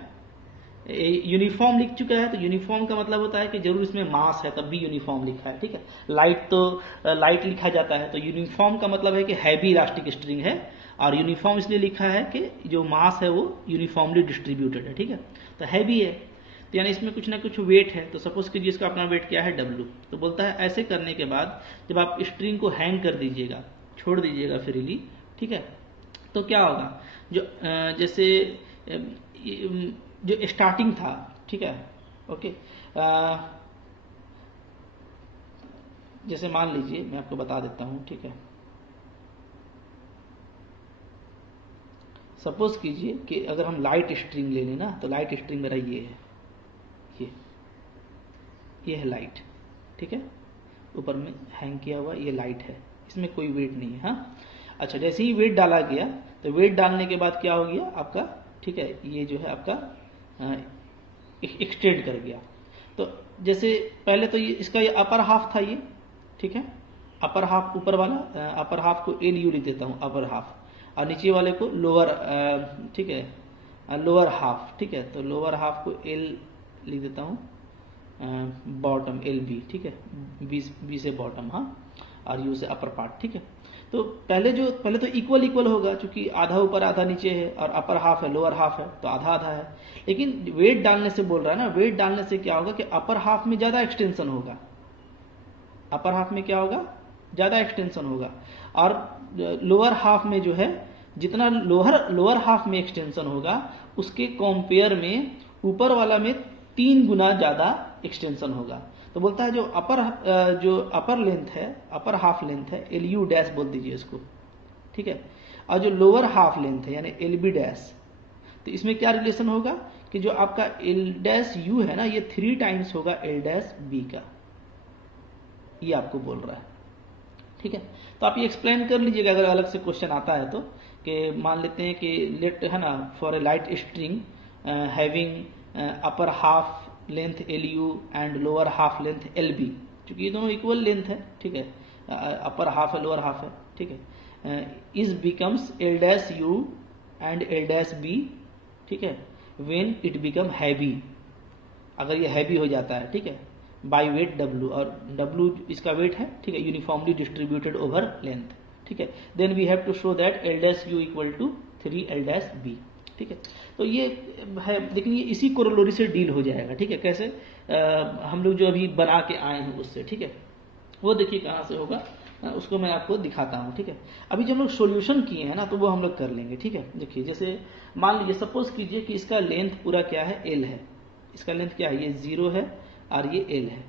यूनिफॉर्म लिख चुका है। तो यूनिफॉर्म का मतलब होता है कि जरूर इसमें मास है तब भी यूनिफॉर्म लिखा है। ठीक है, लाइट लिखा जाता है, तो यूनिफॉर्म का मतलब है कि हैवी इलास्टिक स्ट्रिंग है, और यूनिफॉर्म इसलिए लिखा है कि जो मास है वो यूनिफॉर्मली डिस्ट्रीब्यूटेड है। ठीक है, तो हैवी है तो यानी इसमें कुछ ना कुछ वेट है। तो सपोज कीजिए इसका अपना वेट क्या है, W। तो बोलता है ऐसे करने के बाद जब आप स्ट्रिंग को हैंग कर दीजिएगा, छोड़ दीजिएगा फ्रीली, ठीक है, तो क्या होगा, जो जैसे जो स्टार्टिंग था, ठीक है, ओके, जैसे मान लीजिए मैं आपको बता देता हूं। ठीक है, सपोज कीजिए कि अगर हम लाइट स्ट्रिंग ले लें ना, तो लाइट स्ट्रिंग मेरा ये है, ये है लाइट। ठीक है, ऊपर में हैंग किया हुआ ये लाइट है, इसमें कोई वेट नहीं है। हाँ, अच्छा, जैसे ही वेट डाला गया तो वेट डालने के बाद क्या हो गया आपका, ठीक है, ये जो है आपका एक्सटेंड कर गया। तो जैसे पहले तो ये इसका ये अपर हाफ था ये, ठीक है, अपर हाफ, ऊपर वाला अपर हाफ को एल यू लिख देता हूँ, अपर हाफ, और नीचे वाले को लोअर, ठीक है, लोअर हाफ। ठीक है, तो लोअर हाफ को एल लिख देता हूँ, बॉटम एल बी, ठीक है, बी से बॉटम, हाँ, और यू से अपर पार्ट। ठीक है, तो पहले तो इक्वल होगा, क्योंकि आधा ऊपर आधा नीचे है, और अपर हाफ है लोअर हाफ है, तो आधा आधा है। लेकिन वेट डालने से बोल रहा है ना, वेट डालने से क्या होगा कि अपर हाफ में ज्यादा एक्सटेंशन होगा, अपर हाफ में क्या होगा, ज्यादा एक्सटेंशन होगा, और लोअर हाफ में जो है जितना लोअर हाफ में एक्सटेंशन होगा उसके कंपेयर में ऊपर वाला में 3 गुना ज्यादा एक्सटेंशन होगा। तो बोलता है जो अपर लेंथ है, अपर हाफ लेंथ है, एल यू डैश बोल दीजिए इसको, ठीक है, और जो लोअर हाफ लेंथ है यानी एल बी डैश, तो इसमें क्या रिलेशन होगा कि जो आपका एल डैश यू है ना, ये 3 टाइम्स होगा एल डैश बी का, ये आपको बोल रहा है। ठीक है, तो आप ये एक्सप्लेन कर लीजिएगा अगर अलग से क्वेश्चन आता है तो, कि मान लेते हैं कि लेट है ना for a light string having upper half length LU and lower half length LB, क्योंकि ये दोनों इक्वल लेंथ है, ठीक है, अपर हाफ है लोअर हाफ है, ठीक है, is becomes L' U and L' B, ठीक है, व्हेन इट बिकम हैवी, अगर ये हैवी हो जाता है, ठीक है, बाई वेट W, और W इसका वेट है, ठीक है, यूनिफॉर्मली डिस्ट्रीब्यूटेड ओवर लेंथ, ठीक है, then we have to show that L' U equal to 3 L' B, ठीक है। तो ये है, लेकिन ये इसी कोरोलरी से डील हो जाएगा, ठीक है, कैसे हम लोग जो अभी बना के आए हैं उससे, ठीक है, वो देखिए कहाँ से होगा, उसको मैं आपको दिखाता हूँ, ठीक है। अभी जब हम लोग सोल्यूशन किए हैं ना तो वो हम लोग कर लेंगे, ठीक है। देखिए जैसे मान लीजिए सपोज कीजिए कि इसका लेंथ पूरा क्या है, L है, इसका लेंथ क्या है, ये 0 है और ये L है,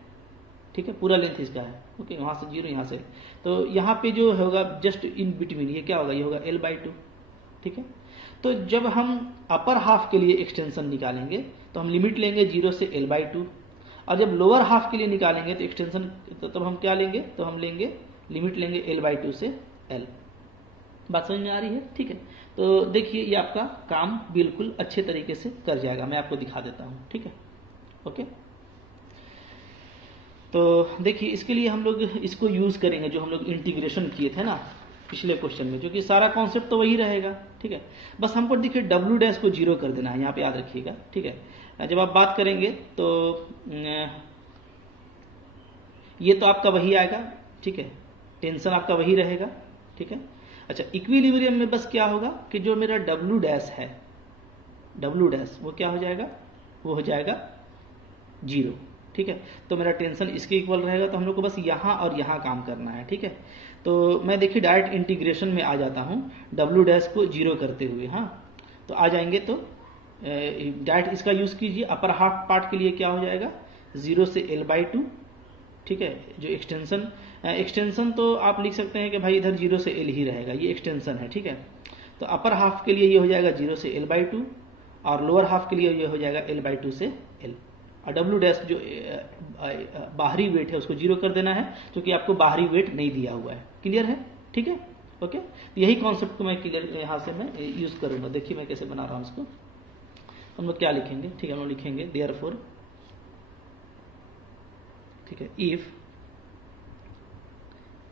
ठीक है, पूरा लेंथ इसका है, ओके, वहां से 0 यहाँ से, तो यहाँ पे जो होगा जस्ट इन बिटवीन ये क्या होगा, ये होगा L/2, ठीक है। तो जब हम अपर हाफ के लिए एक्सटेंशन निकालेंगे तो हम लिमिट लेंगे 0 से L/2, और जब लोअर हाफ के लिए निकालेंगे तो एक्सटेंशन तो तब हम क्या लेंगे, तो हम लेंगे लिमिट लेंगे L/2 से L। बात समझ में आ रही है, ठीक है। तो देखिए ये आपका काम बिल्कुल अच्छे तरीके से कर जाएगा, मैं आपको दिखा देता हूं, ठीक है, ओके। तो देखिए इसके लिए हम लोग इसको यूज करेंगे जो हम लोग इंटीग्रेशन किए थे ना पिछले क्वेश्चन में, क्योंकि सारा कॉन्सेप्ट तो वही रहेगा, ठीक है। बस हमको देखिए W' को 0 कर देना है, यहाँ पे याद रखिएगा, ठीक है। जब आप बात करेंगे तो ये तो आपका वही आएगा, ठीक है, टेंशन आपका वही रहेगा, ठीक है। अच्छा, इक्विलिब्रियम में बस क्या होगा कि जो मेरा W' है, W' वो क्या हो जाएगा, वो हो जाएगा 0, ठीक है। तो मेरा टेंशन इसके इक्वल रहेगा, तो हम लोग को बस यहाँ और यहाँ काम करना है, ठीक है। तो मैं देखिए डायरेक्ट इंटीग्रेशन में आ जाता हूँ W' को 0 करते हुए, हाँ, तो आ जाएंगे, तो डायरेक्ट इसका यूज कीजिए। अपर हाफ पार्ट के लिए क्या हो जाएगा, 0 से L/2, ठीक है, जो एक्सटेंशन तो आप लिख सकते हैं कि भाई इधर 0 से L ही रहेगा, ये एक्सटेंशन है, ठीक है। तो अपर हाफ के लिए ये हो जाएगा 0 से L/2, और लोअर हाफ के लिए ये हो जाएगा L/2 से L, और W' जो बाहरी वेट है उसको 0 कर देना है, क्योंकि आपको बाहरी वेट नहीं दिया हुआ है। क्लियर है, ठीक है, ओके। तो यही कॉन्सेप्ट को मैं क्लियर यहाँ से मैं यूज करूंगा। देखिए मैं कैसे बना रहा हूँ इसको। हम लोग क्या लिखेंगे, ठीक है, हम लोग लिखेंगे देयरफॉर, ठीक है, if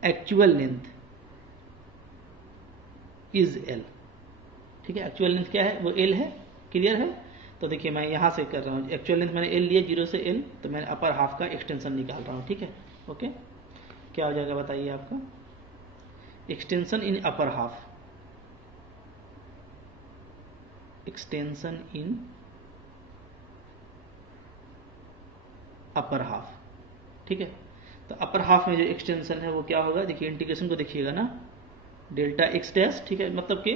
actual length is L, ठीक है, एक्चुअल लेंथ क्या है, वो L है, क्लियर है। तो देखिए मैं यहां से कर रहा हूं, एक्चुअल लेंथ मैंने L लिया 0 से L, तो मैंने अपर हाफ का एक्सटेंशन निकाल रहा हूं, ठीक है, ओके। क्या हो जाएगा बताइए आपका, extension in upper half, extension in upper half, ठीक है। तो अपर हाफ में जो एक्सटेंशन है वो क्या होगा, देखिए इंटीग्रेशन को देखिएगा ना, डेल्टा x', ठीक है, मतलब कि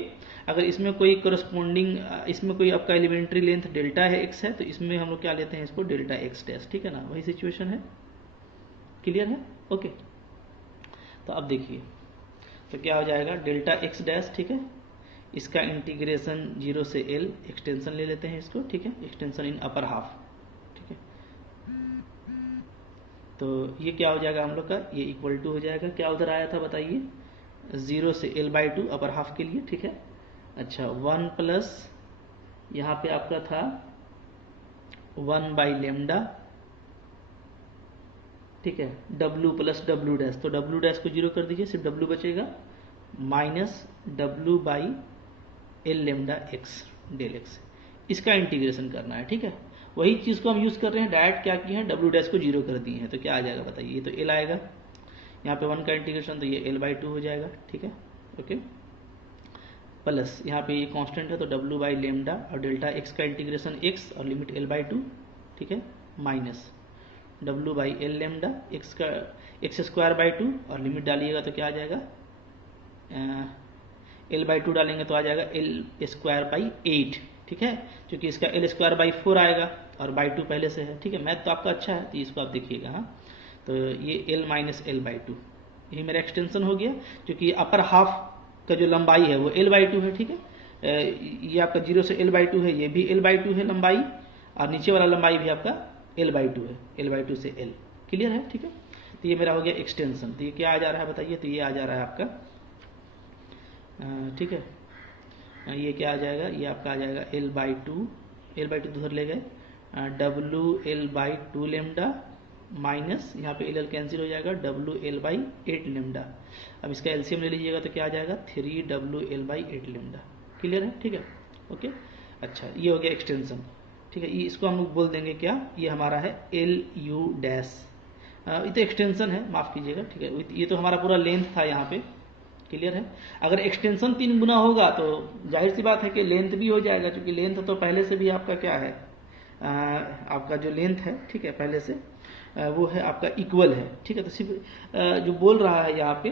अगर इसमें कोई करस्पॉन्डिंग, इसमें कोई आपका एलिमेंट्री लेंथ डेल्टा है x है, तो इसमें हम लोग क्या लेते हैं इसको डेल्टा x', ठीक है ना, वही सिचुएशन है, क्लियर है, ओके। तो अब देखिए तो क्या हो जाएगा, डेल्टा x', ठीक है, इसका इंटीग्रेशन 0 से L, एक्सटेंशन ले लेते हैं इसको, ठीक है, एक्सटेंशन इन अपर हाफ, ठीक है। तो ये क्या हो जाएगा हम लोग का, ये इक्वल टू हो जाएगा, क्या उधर आया था बताइए, 0 से L/2 अपर हाफ के लिए, ठीक है। अच्छा 1 प्लस यहाँ पे आपका था 1/λ, ठीक है, W प्लस W', तो W' को 0 कर दीजिए, सिर्फ W बचेगा, माइनस W/L⁻x डेल x, इसका इंटीग्रेशन करना है, ठीक है। वही चीज को हम यूज कर रहे हैं, डायरेक्ट क्या किए हैं, W' को 0 कर दिए हैं, तो क्या आ जाएगा बताइए, ये तो L आएगा, यहाँ पे 1 का इंटीग्रेशन, तो ये L/2 हो जाएगा, ठीक है, ओके, प्लस यहाँ पे ये कांस्टेंट है तो W/λ, और डेल्टा x का इंटीग्रेशन x और लिमिट L/2, ठीक है, माइनस W/L⁻, x का x²/2 और लिमिट डालिएगा तो क्या आ जाएगा, L/2 डालेंगे तो आ जाएगा L²/8, ठीक है, क्योंकि इसका L²/4 आएगा और बाई 2 पहले से है, ठीक है। मैथ तो आपका अच्छा है, तो इसको आप देखिएगा, हाँ। तो ये L माइनस L/2, यही मेरा एक्सटेंशन हो गया, क्योंकि अपर हाफ का जो लंबाई है वो L/2 है, ठीक है। ये आपका 0 से L/2 है, ये भी L/2 है लंबाई, और नीचे वाला लंबाई भी आपका L/2 है, L/2 से L, क्लियर है, ठीक है। तो ये मेरा हो गया एक्सटेंशन, तो ये क्या आ जा रहा है बताइए, तो ये आ जा रहा है आपका, ठीक है, ये क्या आ जाएगा, ये आपका आ जाएगा L/2, L/2 उधर ले गए, WL/2 लेमडा माइनस यहाँ पे LL कैंसिल हो जाएगा, WL/8 लेमडा। अब इसका एलसीएम ले लीजिएगा तो क्या आ जाएगा 3WL/8 लेमडा। क्लियर है, ठीक है, ओके। अच्छा, ये हो गया एक्सटेंशन, ठीक है। ये इसको हम लोग बोल देंगे क्या, ये हमारा है LU डैश, ये तो एक्सटेंशन है, माफ कीजिएगा, ठीक है। ये तो हमारा पूरा लेंथ था यहाँ पे, क्लियर है। अगर एक्सटेंशन 3 गुना होगा तो जाहिर सी बात है कि लेंथ भी हो जाएगा, क्योंकि लेंथ तो पहले से भी आपका क्या है, आपका जो लेंथ है, ठीक है, पहले से वो है आपका इक्वल है, ठीक है। तो सिर्फ जो बोल रहा है यहाँ पे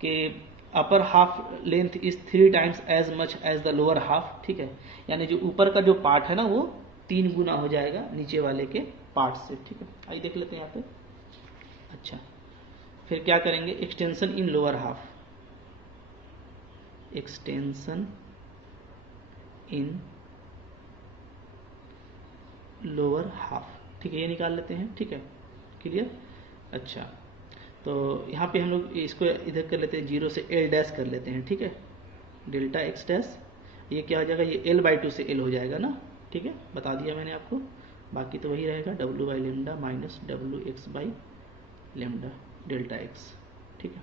कि upper half length is 3 times as much as the lower half, ठीक है। यानी जो ऊपर का जो पार्ट है ना वो 3 गुना हो जाएगा नीचे वाले के पार्ट से, ठीक है। आइए देख लेते हैं यहाँ पे। अच्छा, फिर क्या करेंगे, extension in lower half, extension in lower half, ठीक है, ये निकाल लेते हैं, ठीक है, क्लियर। अच्छा, तो यहाँ पे हम लोग इसको इधर कर लेते हैं, 0 से L डैश कर लेते हैं, ठीक है, डेल्टा एक्स डैश। ये क्या हो जाएगा, ये L/2 से L हो जाएगा ना, ठीक है, बता दिया मैंने आपको। बाकी तो वही रहेगा W/ lambda minus WX/ lambda delta x, ठीक है।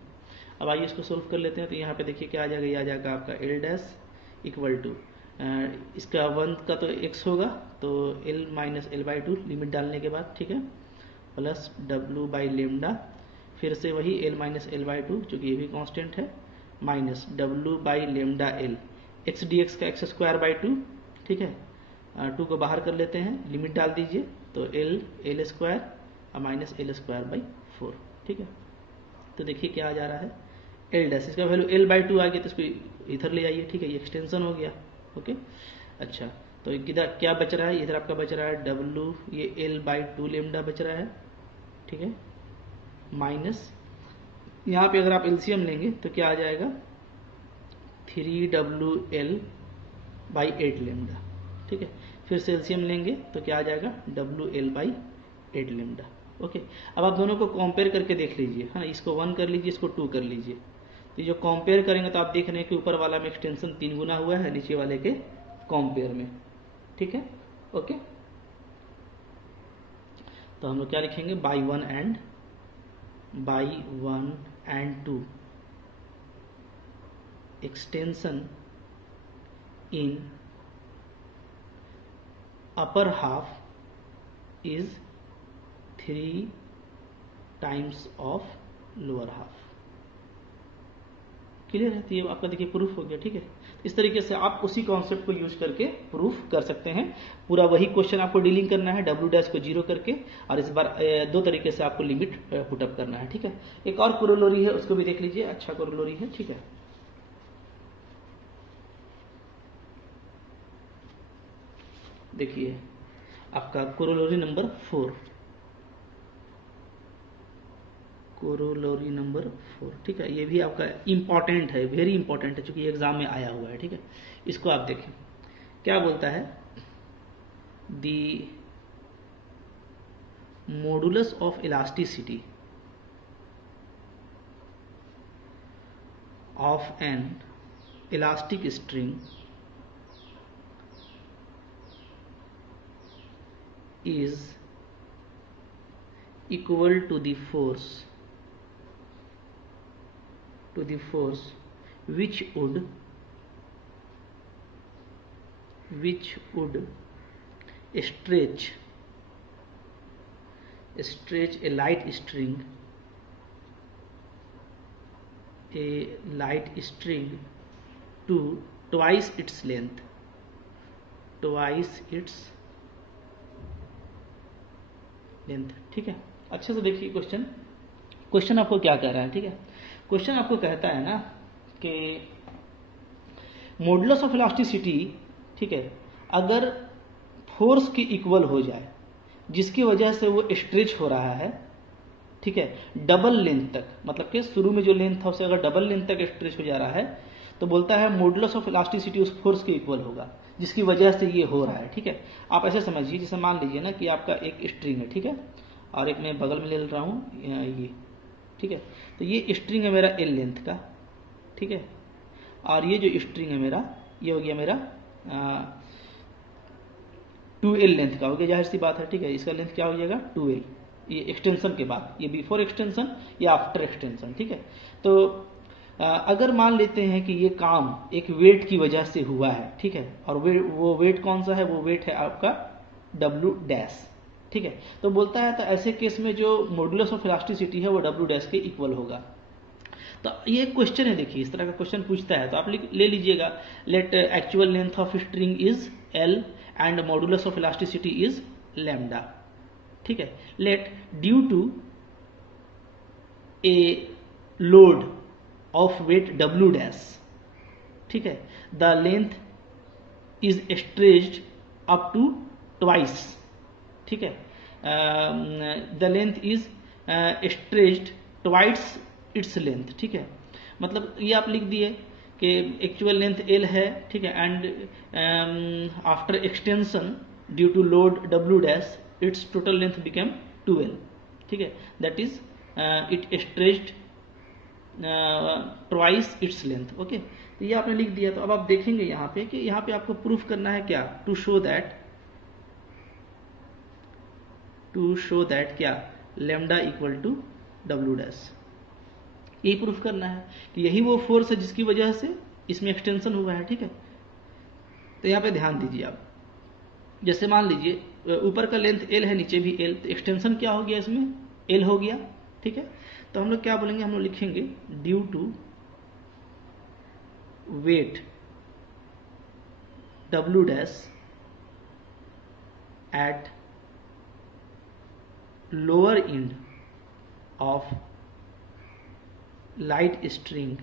अब आइए इसको सोल्व कर लेते हैं। तो यहाँ पे देखिए क्या आ जाएगा, ये आ जाएगा आपका L डैश इक्वल टू, इसका 1 का तो x होगा, तो L माइनस L/2 लिमिट डालने के बाद, ठीक है, प्लस W/ लेमडा, फिर से वही L माइनस L/2 चूँकि ये भी कांस्टेंट है, minus W/ lambda L, x dx का x²/2, ठीक है, 2 को बाहर कर लेते हैं, लिमिट डाल दीजिए, तो L² और माइनस L²/4, ठीक है। तो देखिए क्या आ जा रहा है, L डैश, इसका वैल्यू L/2 आ गया, तो इसको इधर ले आइए, ठीक है, ये एक्सटेंशन हो गया, ओके। अच्छा, तो इधर क्या बच रहा है, इधर आपका बच रहा है W, ये L/2 लेमडा बच रहा है, ठीक है, माइनस यहाँ पे अगर आप एलसीएम लेंगे तो क्या आ जाएगा 3WL/8 लेमडा, ठीक है। फिर से एलसीएम लेंगे तो क्या आ जाएगा WL/8 लेमडा, ओके। अब आप दोनों को कंपेयर करके देख लीजिए, है ना, इसको 1 कर लीजिए, इसको 2 कर लीजिए। तो जो कंपेयर करेंगे तो आप देख रहे हैं कि ऊपर वाला में एक्सटेंशन 3 गुना हुआ है, नीचे वाले के कंपेयर में, ठीक है, ओके। तो हम लोग क्या लिखेंगे, by 1 and 2 extension in upper half is 3 times of lower half. Clear है, तो ये आपका देखिए प्रूफ हो गया, ठीक है। इस तरीके से आप उसी कॉन्सेप्ट को यूज करके प्रूफ कर सकते हैं। पूरा वही क्वेश्चन आपको डीलिंग करना है, W डैश को 0 करके, और इस बार 2 तरीके से आपको लिमिट पुटअप करना है, ठीक है। एक और कोरोलरी है, उसको भी देख लीजिए, अच्छा कोरोलरी है, ठीक है। देखिए आपका कोरोलरी नंबर 4, कोरोलरी नंबर 4, ठीक है। ये भी आपका इंपॉर्टेंट है, वेरी इंपॉर्टेंट है, चूंकि एग्जाम में आया हुआ है, ठीक है। इसको आप देखें क्या बोलता है, the modulus of elasticity of N elastic string is equal to the force which would stretch a light string to twice its length, ठीक है। अच्छे से देखिए क्वेश्चन आपको क्या कह रहा है, ठीक है। क्वेश्चन आपको कहता है ना कि मॉडुलस ऑफ इलास्टिसिटी, ठीक है, अगर फोर्स के इक्वल हो जाए जिसकी वजह से वो स्ट्रेच हो रहा है, ठीक है, डबल लेंथ तक, मतलब कि शुरू में जो लेंथ था उसे अगर डबल लेंथ तक स्ट्रेच हो जा रहा है, तो बोलता है मॉडुलस ऑफ इलास्टिसिटी उस फोर्स के इक्वल होगा जिसकी वजह से ये हो रहा है, ठीक है। आप ऐसे समझिए, जैसे मान लीजिए ना कि आपका एक स्ट्रिंग है, ठीक है, और एक मैं बगल में ले रहा हूँ ये, ठीक है। तो ये स्ट्रिंग है मेरा L लेंथ का, ठीक है, और ये जो स्ट्रिंग है मेरा ये हो गया मेरा 2L लेंथ का हो गया, जाहिर सी बात है, ठीक है। इसका लेंथ क्या हो जाएगा 2L, ये एक्सटेंशन के बाद, ये बिफोर एक्सटेंशन या आफ्टर एक्सटेंशन, ठीक है। तो अगर मान लेते हैं कि ये काम एक वेट की वजह से हुआ है, ठीक है, और वो वेट कौन सा है, वो वेट है आपका W डैश, ठीक है। तो बोलता है तो ऐसे केस में जो मॉडुलस ऑफ इलास्टिसिटी है वो W डैश के इक्वल होगा। तो ये क्वेश्चन है, देखिए इस तरह का क्वेश्चन पूछता है तो आप ले लीजिएगा, let actual length of string is L and modulus of elasticity is lambda, ठीक है। Let due to a load of weight W dash, ठीक है, the length is stretched up to twice, ठीक है, the length is stretched twice its length, ठीक है। मतलब ये आप लिख दिए कि एक्चुअल लेंथ L है, ठीक है, and after extension due to load W dash its total length became 2L, ठीक है, that is it stretched twice its length, okay. तो ये आपने लिख दिया। तो अब आप देखेंगे यहाँ पे कि यहाँ पे आपको प्रूफ करना है क्या, टू शो दैट क्या lambda equal to W dash, यही प्रूफ करना है कि यही वो फोर्स है जिसकी वजह से इसमें एक्सटेंशन हुआ है, ठीक है। तो यहाँ पे ध्यान दीजिए आप, जैसे मान लीजिए ऊपर का लेंथ L है, नीचे भी L, तो एक्सटेंशन क्या हो गया इसमें L हो गया, ठीक है। तो हम लोग क्या बोलेंगे, हम लोग लिखेंगे due to weight W dash at lower end of light string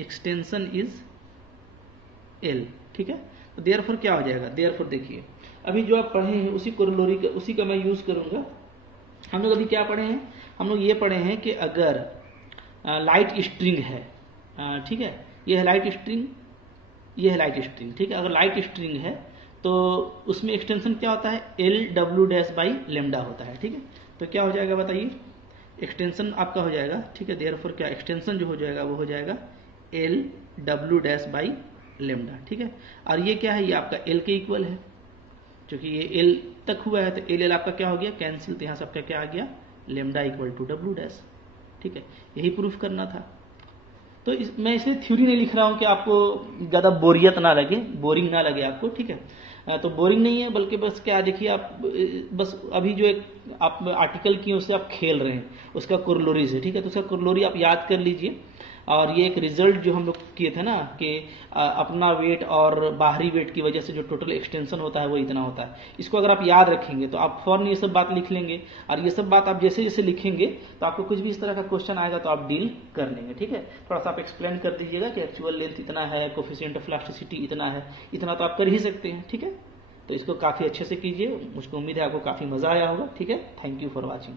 extension is L, ठीक है। तो देयरफॉर क्या हो जाएगा, देयरफॉर देखिए अभी जो आप पढ़े हैं उसी कोरोलरी का, उसी का मैं यूज करूंगा। हम लोग अभी क्या पढ़े हैं, हम लोग ये पढ़े हैं कि अगर लाइट स्ट्रिंग है, ठीक है, ये है लाइट स्ट्रिंग, ये है लाइट स्ट्रिंग, ठीक है। अगर लाइट स्ट्रिंग है तो उसमें एक्सटेंशन क्या होता है LW डैश बाई लेम्डा होता है, ठीक है। तो क्या हो जाएगा बताइए, एक्सटेंशन आपका हो जाएगा, ठीक है। देयरफॉर क्या एक्सटेंशन जो हो जाएगा वो हो जाएगा LW डैश बाई लेम्डा, ठीक है। और ये क्या है, ये आपका L के इक्वल है, क्योंकि ये L तक हुआ है तो L आपका क्या हो गया कैंसिल, तो यहाँ से आपका क्या आ गया lambda equal to W dash, ठीक है। यही प्रूफ करना था। तो मैं इसलिए थ्योरी नहीं लिख रहा हूँ कि आपको ज़्यादा बोरियत ना लगे, बोरिंग ना लगे आपको, ठीक है। तो बोरिंग नहीं है, बल्कि बस क्या देखिए आप, बस अभी जो एक आप आर्टिकल किए उससे आप खेल रहे हैं, उसका कोरोलरी से, ठीक है। तो उसका कोरोलरी आप याद कर लीजिए। और ये एक रिजल्ट जो हम लोग किए थे ना कि अपना वेट और बाहरी वेट की वजह से जो टोटल एक्सटेंशन होता है वो इतना होता है, इसको अगर आप याद रखेंगे तो आप फौरन ये सब बात लिख लेंगे। और ये सब बात आप जैसे जैसे लिखेंगे तो आपको कुछ भी इस तरह का क्वेश्चन आएगा तो आप डील कर लेंगे, ठीक है। थोड़ा सा आप एक्सप्लेन कर दीजिएगा कि एक्चुअल लेंथ इतना है, कोफिशिएंट ऑफ इलास्टिसिटी इतना है, इतना तो आप कर ही सकते हैं, ठीक है। तो इसको काफी अच्छे से कीजिए, मुझको उम्मीद है आपको काफी मजा आया होगा, ठीक है। Thank you for watching.